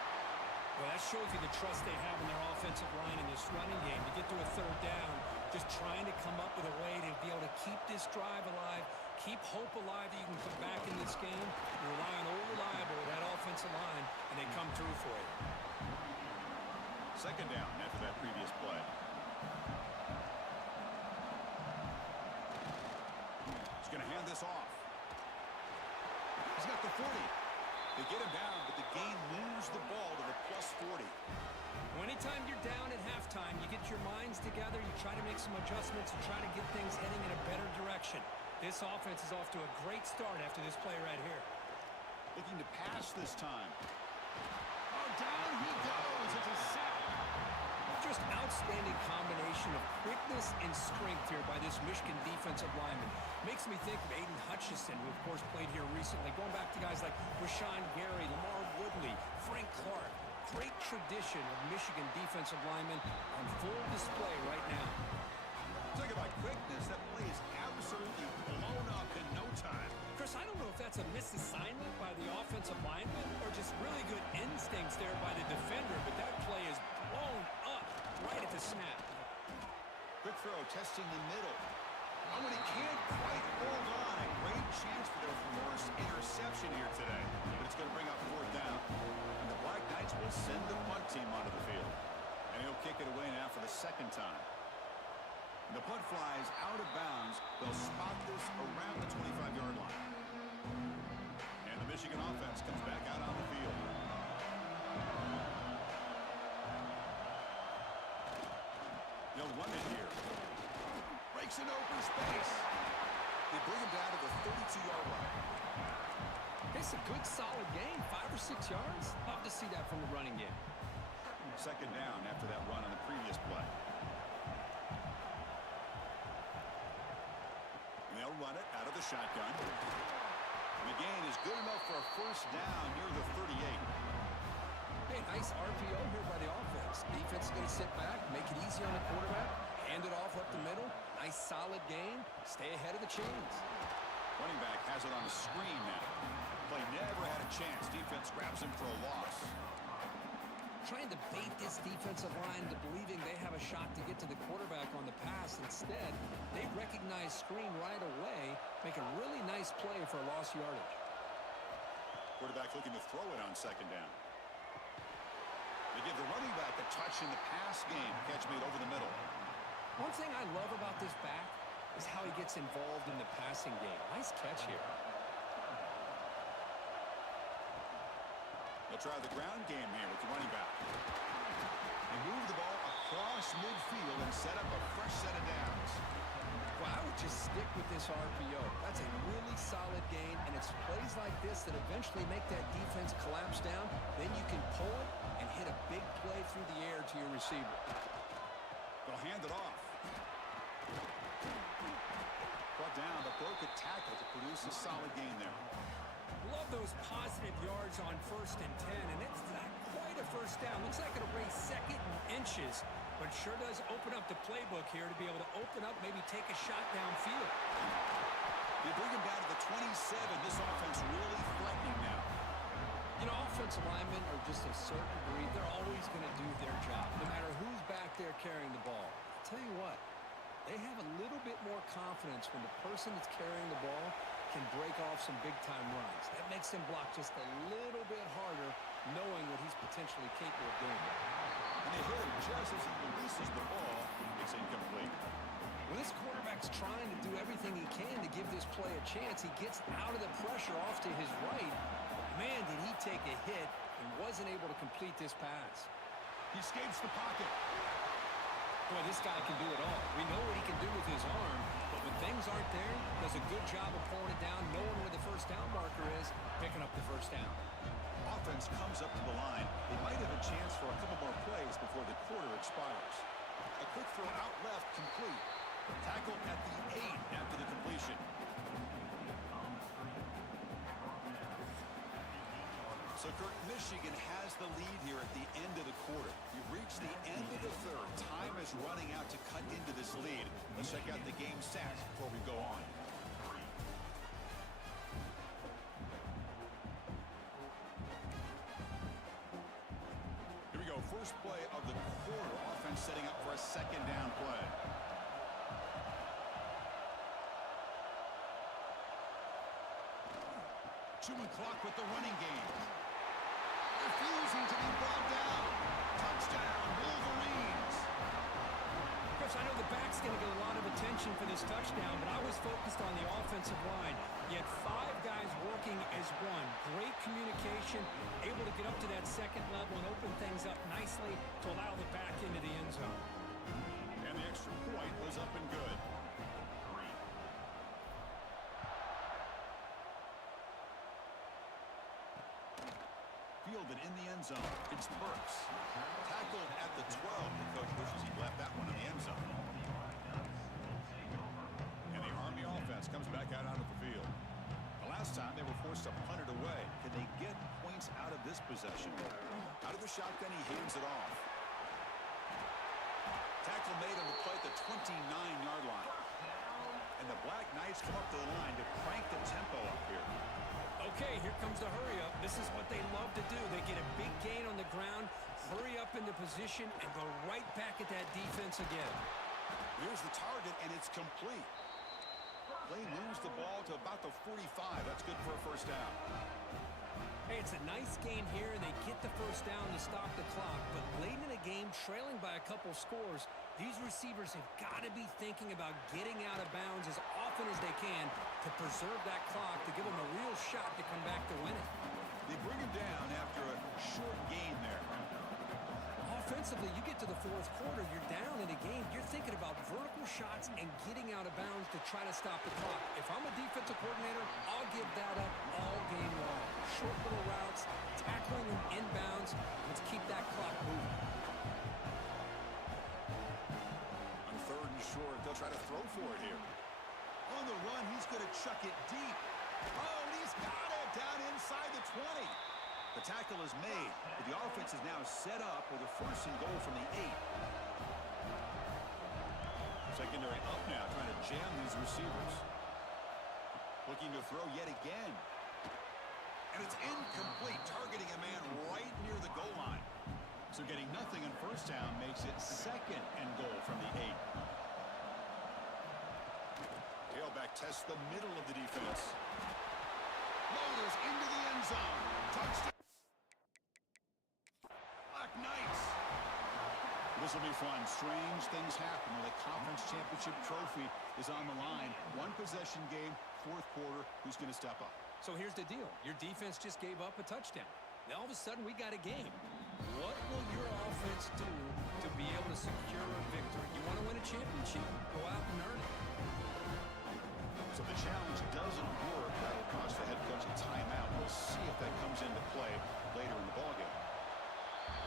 Well, that shows you the trust they have in their offensive line in this running game. To get to a third down, just trying to come up with a way to be able to keep this drive alive, keep hope alive that you can come back in this game. You rely on old reliable with that offensive line, and they come through for you. Second down after that previous play. He's going to hand this off. He's got the 40. They get him down, but the game moves the ball to the +40. Well, anytime you're down at halftime, you get your minds together, you try to make some adjustments, and try to get things heading in a better direction. This offense is off to a great start after this play right here. Looking to pass this time. Oh, down he goes. It's a sack. Just outstanding combination of quickness and strength here by this Michigan defensive lineman. Makes me think of Aiden Hutchinson, who of course played here recently. Going back to guys like Rashawn Gary, Lamar Woodley, Frank Clark. Great tradition of Michigan defensive linemen on full display right now. Talk about quickness. That play is absolutely blown up in no time. Chris, I don't know if that's a misassignment by the offensive lineman or just really good instincts there by the defender, but that play is blown up right at the snap. Quick throw, testing the middle. Oh, and he can't quite hold on. A great chance for their first interception here today. But it's going to bring up fourth down. And the Black Knights will send the punt team onto the field. And he'll kick it away now for the second time. And the punt flies out of bounds. They'll spot this around the 25-yard line. And the Michigan offense comes back out on the field. They'll run it here. Breaks in open space. They bring him down to the 32-yard line. It's a good, solid game. 5 or 6 yards. Love to see that from the running game. Second down after that run on the previous play. And they'll run it out of the shotgun. And the gain is good enough for a first down near the 38. Hey, nice RPO here by the offense. Defense is going to sit back, make it easy on the quarterback, hand it off up the middle. Nice, solid game. Stay ahead of the chains. Running back has it on a screen now. Play never had a chance. Defense grabs him for a loss. Trying to bait this defensive line to believing they have a shot to get to the quarterback on the pass. Instead, they recognize screen right away, make a really nice play for a lost yardage. Quarterback looking to throw it on second down. They give the running back a touch in the pass game. Catch made over the middle. One thing I love about this back is how he gets involved in the passing game. Nice catch here. They'll try the ground game here with the running back. They move the ball across midfield and set up a fresh set of downs. Well, I would just stick with this RPO. That's a really solid gain, and it's plays like this that eventually make that defense collapse down. Then you can pull it and hit a big play through the air to your receiver. They'll hand it off. Brought down, but broke a tackle to produce a solid gain there. Love those positive yards on 1st and 10, and it's not quite a first down. Looks like it'll raise second and inches, but sure does open up the playbook here to be able to open up, maybe take a shot downfield. They bring him down to the 27. This offense really threatening now. You know, offensive linemen are just a certain breed. They're always going to do their job, no matter who's back there carrying the ball. I'll tell you what, they have a little bit more confidence when the person that's carrying the ball can break off some big-time runs. That makes him block just a little bit harder, knowing what he's potentially capable of doing. And they hit him just as he releases the ball, it's incomplete. When this quarterback's trying to do everything he can to give this play a chance, he gets out of the pressure off to his right. Man, did he take a hit and wasn't able to complete this pass. He escapes the pocket. Boy, this guy can do it all. We know what he can do with his arm, but when things aren't there, does a good job of pulling it down, knowing where the first down marker is, picking up the first down. Offense comes up to the line. They might have a chance for a couple more plays before the quarter expires. A quick throw out left, complete. Tackle at the 8 after the completion. So, Kirk, Michigan has the lead here at the end of the quarter. You've reached the end of the third. Time is running out to cut into this lead. Let's check out the game stats before we go on. Here we go. First play of the quarter. Offense setting up for a second down play. Chewing clock with the running game. Refusing to be brought down. Touchdown, Wolverines. Chris, I know the back's going to get a lot of attention for this touchdown, but I was focused on the offensive line. You had 5 guys working as one. Great communication, able to get up to that second level and open things up nicely to allow the back into the end zone. And the extra point was up and good. Fielded in the end zone. It's Burks. Tackled at the 12. The coach wishes he'd left that one in the end zone. And the Army offense comes back out onto the field. The last time they were forced to punt it away. Can they get points out of this possession? Out of the shotgun, he hands it off. Tackle made on the play at the 29-yard line. And the Black Knights come up to the line to crank the tempo up here. Okay, here comes the hurry up. This is what they love to do. They get a big gain on the ground, hurry up into position, and go right back at that defense again. Here's the target, and it's complete. They lose the ball to about the 45. That's good for a first down. Hey, it's a nice gain here, and they get the first down to stop the clock. But late in the game, trailing by a couple scores, these receivers have got to be thinking about getting out of bounds as often as they can to preserve that clock, to give them a real shot to come back to win it. They bring him down after a short gain there. Offensively, you get to the fourth quarter, you're down in a game. You're thinking about vertical shots and getting out of bounds to try to stop the clock. If I'm a defensive coordinator, I'll give that up all game long. Short little routes, tackling them inbounds. Let's keep that clock moving. On third and short, they'll try to throw for it here. On the run, he's going to chuck it deep. Oh, and he's got it down inside the 20. The tackle is made, but the offense is now set up with a first and goal from the 8. Secondary up now, trying to jam these receivers. Looking to throw yet again. And it's incomplete, targeting a man right near the goal line. So getting nothing on first down makes it second and goal from the 8. Tailback tests the middle of the defense. Loaders into the end zone. Touchdown. Black Knights. This will be fun. Strange things happen when the conference championship trophy is on the line. One possession game, fourth quarter. Who's going to step up? So here's the deal. Your defense just gave up a touchdown. Now all of a sudden we got a game. What will your offense do to be able to secure a victory? You want to win a championship? Go out and earn it. So the challenge doesn't work. That'll cost the head coach a timeout. We'll see if that comes into play later in the ballgame.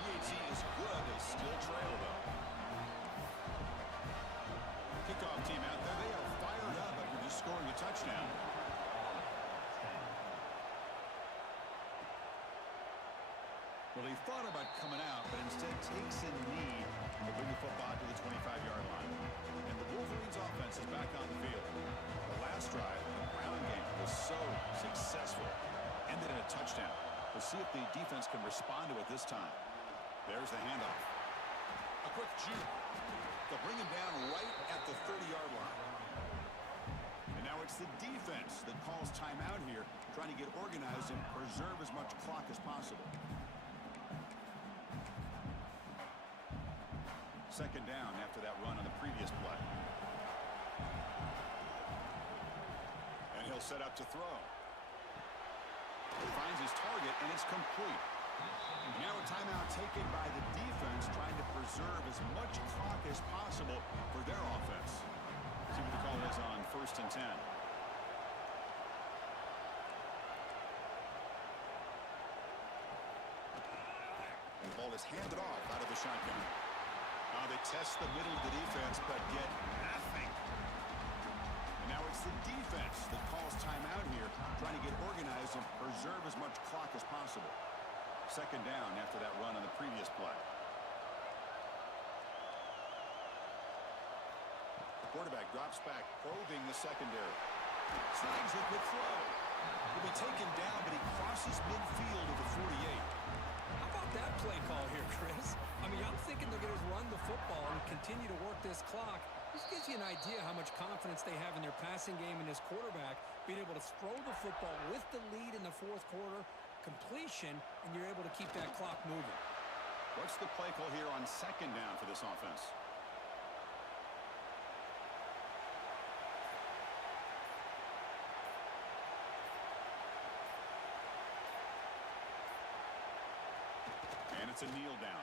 PAT is good. They still trail, though. Kickoff team out there. They are fired up after just scoring a touchdown. Well, he thought about coming out, but instead takes a knee to bring the football to the 25-yard line. And the Wolverines offense is back on the field. The last drive, the ground game, was so successful. Ended in a touchdown. We'll see if the defense can respond to it this time. There's the handoff. A quick juke. They'll bring him down right at the 30-yard line. And now it's the defense that calls timeout here, trying to get organized and preserve as much clock as possible. Second down after that run on the previous play. And he'll set up to throw. He finds his target, and it's complete. Now a timeout taken by the defense, trying to preserve as much clock as possible for their offense. See what the call is on 1st and 10. And the ball is handed off out of the shotgun. They test the middle of the defense, but get nothing. And now it's the defense that calls timeout here, trying to get organized and preserve as much clock as possible. Second down after that run on the previous play. The quarterback drops back, probing the secondary. Snags a good throw. Will be taken down, but he crosses midfield of the 48. How about that play call here, Chris? I mean, I'm thinking they're going to run the football and continue to work this clock. This gives you an idea how much confidence they have in their passing game and this quarterback being able to throw the football with the lead in the fourth quarter, completion, and you're able to keep that clock moving. What's the play call here on second down for this offense? And it's a kneel down.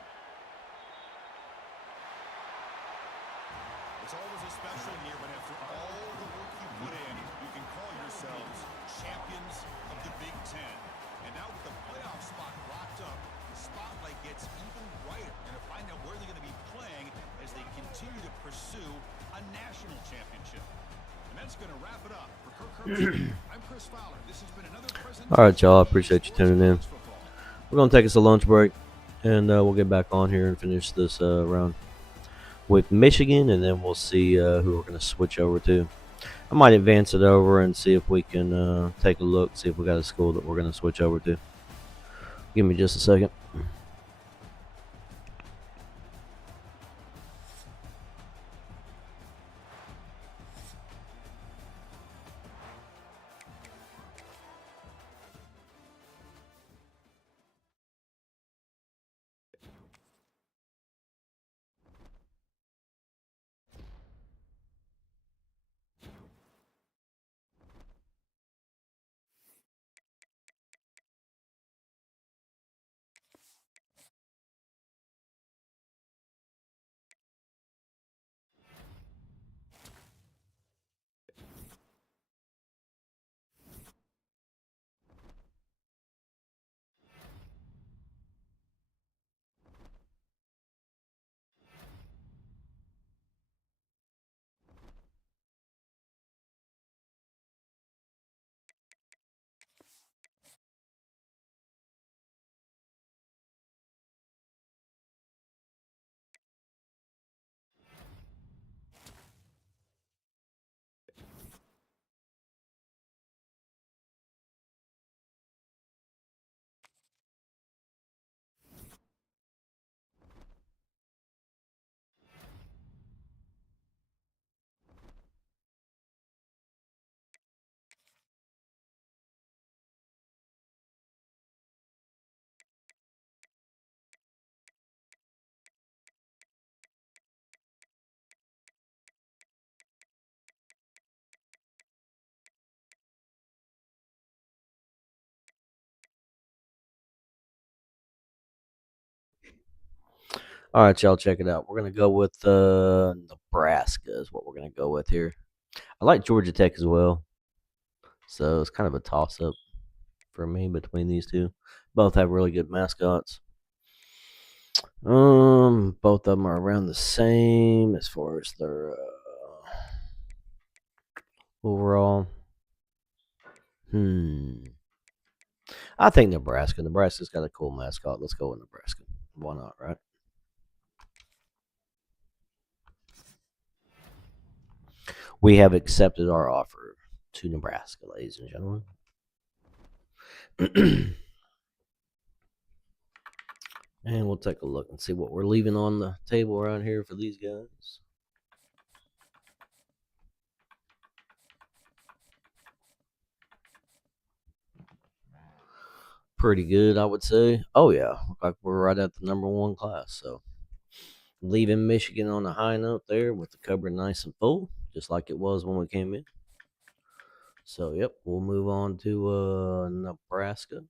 It's always a special year when after all the work you put in, you can call yourselves champions of the Big Ten. And now with the playoff spot locked up, the spotlight gets even brighter. And to find out where they're going to be playing as they continue to pursue a national championship. And that's going to wrap it up. For Kirk Herbstreit, I'm Chris Fowler. This has been another presentation. All right, y'all. I appreciate you tuning in. We're going to take us a lunch break, and we'll get back on here and finish this round with Michigan, and then we'll see who we're going to switch over to. I might advance it over and see if we can take a look, see if we got a school that we're going to switch over to. Give me just a second. All right, y'all, check it out. We're going to go with Nebraska is what we're going to go with here. I like Georgia Tech as well, so it's kind of a toss-up for me between these two. Both have really good mascots. Both of them are around the same as far as their overall. I think Nebraska. Nebraska's got a cool mascot. Let's go with Nebraska. Why not, right? We have accepted our offer to Nebraska, ladies and gentlemen. And we'll take a look and see what we're leaving on the table around here for these guys. Pretty good, I would say. Oh, yeah. Look like we're right at the #1 class. So leaving Michigan on a high note there with the cupboard nice and full, just like it was when we came in. So, yep, we'll move on to Nebraska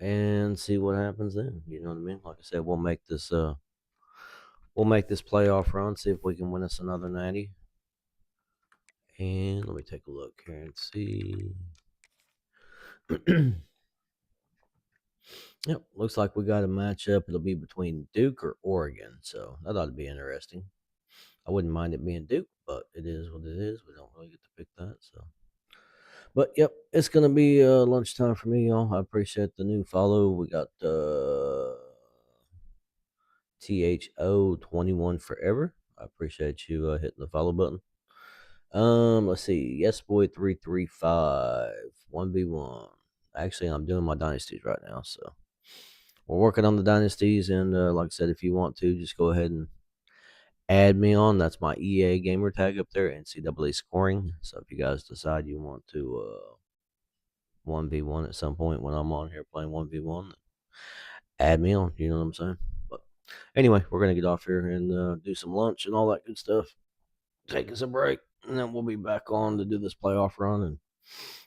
and see what happens then. You know what I mean? Like I said, we'll make this playoff run, see if we can win us another natty. And let me take a look here and see. Yep, looks like we got a matchup. It'll be between Duke or Oregon, so that ought to be interesting. I wouldn't mind it being Duke, but it is what it is. We don't really get to pick that, so. But yep, it's gonna be lunchtime for me, y'all. I appreciate the new follow. We got THO21 forever. I appreciate you hitting the follow button. Let's see. Yes, boy 335 1v1. Actually, I'm doing my dynasties right now, so we're working on the dynasties. And like I said, if you want to, just go ahead and add me on. That's my EA gamer tag up there, NCAA scoring. So if you guys decide you want to 1v1 at some point when I'm on here playing 1v1, add me on. You know what I'm saying? But anyway, we're gonna get off here and do some lunch and all that good stuff. Take us a break, and then we'll be back on to do this playoff run and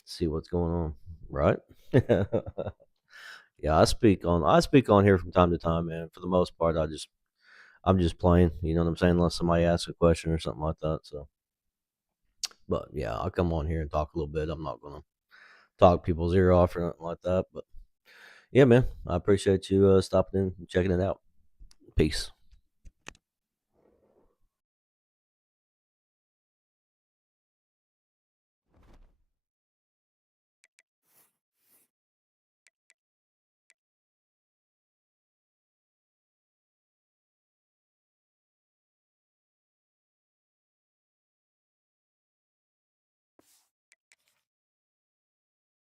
see what's going on. Right? Yeah, I speak on here from time to time, man. For the most part, I'm just playing. You know what I'm saying? Unless somebody asks a question or something like that. So, but yeah, I'll come on here and talk a little bit. I'm not gonna talk people's ear off or nothing like that. But yeah, man, I appreciate you stopping in and checking it out. Peace.